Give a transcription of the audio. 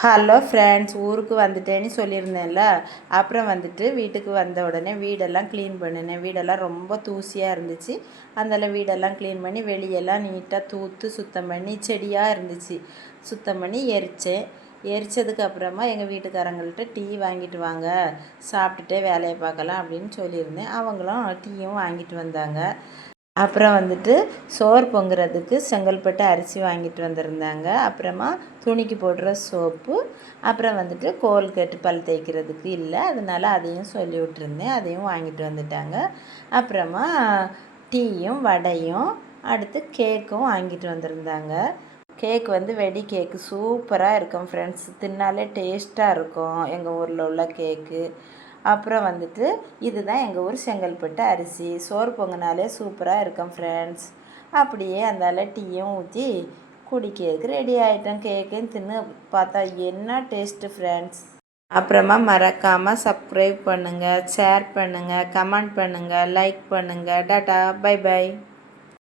Hello friends, ஊருக்கு வந்துட்டேன்னு சொல்லியிருந்தேன்ல. அப்புறம் வந்துட்டு வீட்டுக்கு வந்த உடனே வீடெல்லாம் க்ளீன் பண்ணினேன். வீடெல்லாம் ரொம்ப தூசியாக இருந்துச்சு. அதனால் வீடெல்லாம் க்ளீன் பண்ணி வெளியெல்லாம் நீட்டாக தூத்து சுத்தம் பண்ணி செடியாக இருந்துச்சு. சுத்தம் பண்ணி எரித்தேன். எரித்ததுக்கப்புறமா எங்கள் வீட்டுக்காரங்கள்ட்ட டீ வாங்கிட்டு வாங்க, சாப்பிட்டுட்டே வேலையை பார்க்கலாம் அப்படின்னு சொல்லியிருந்தேன். அவங்களும் டீயும் வாங்கிட்டு வந்தாங்க. அப்புறம் வந்துட்டு சோறு பொங்குறதுக்கு செங்கல்பட்டு அரிசி வாங்கிட்டு வந்திருந்தாங்க. அப்புறமா துணிக்கு போடுற சோப்பு, அப்புறம் வந்துட்டு கோல்கேட்டு பல் தேய்க்கிறதுக்கு இல்லை, அதனால் அதையும் சொல்லி விட்டுருந்தேன். அதையும் வாங்கிட்டு வந்துட்டாங்க. அப்புறமா டீயும் வடையும் அடுத்து கேக்கும் வாங்கிட்டு வந்திருந்தாங்க. கேக் வந்து வெடி கேக்கு சூப்பராக இருக்கும் ஃப்ரெண்ட்ஸ். தின்னாலே டேஸ்ட்டாக இருக்கும் எங்கள் ஊரில் உள்ள கேக்கு. அப்புறம் வந்துட்டு இதுதான் எங்கள் ஊர் செங்கல்பட்டு அரிசி. சோறு பொங்கினாலே சூப்பராக இருக்கும் ஃப்ரெண்ட்ஸ். அப்படியே அந்தால டீயும் ஊற்றி குடிக்கிறதுக்கு ரெடி ஆகிட்டோம். கேக்கையும் தின்னு பார்த்தா என்ன டேஸ்ட்டு ஃப்ரெண்ட்ஸ். அப்புறமா மறக்காமல் சப்ஸ்கிரைப் பண்ணுங்கள், ஷேர் பண்ணுங்கள், கமெண்ட் பண்ணுங்கள், லைக் பண்ணுங்கள். Tata, bye by.